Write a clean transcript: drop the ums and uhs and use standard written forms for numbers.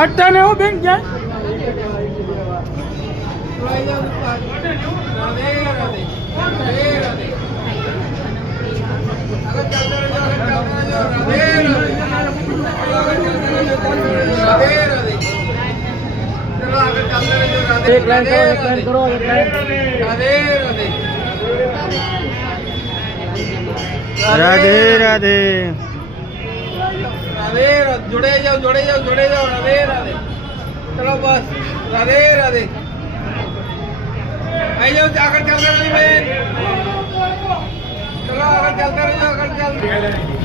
અટ્ટાને હું બેન ક્યાં एक लाइन करो राधे राधे राधे जुड़े जाओ राधे राधे चलो बस राधे राधे आई जाओ आकर चलते रहिए बहन चलो आकर चलते रहिए आकर चलते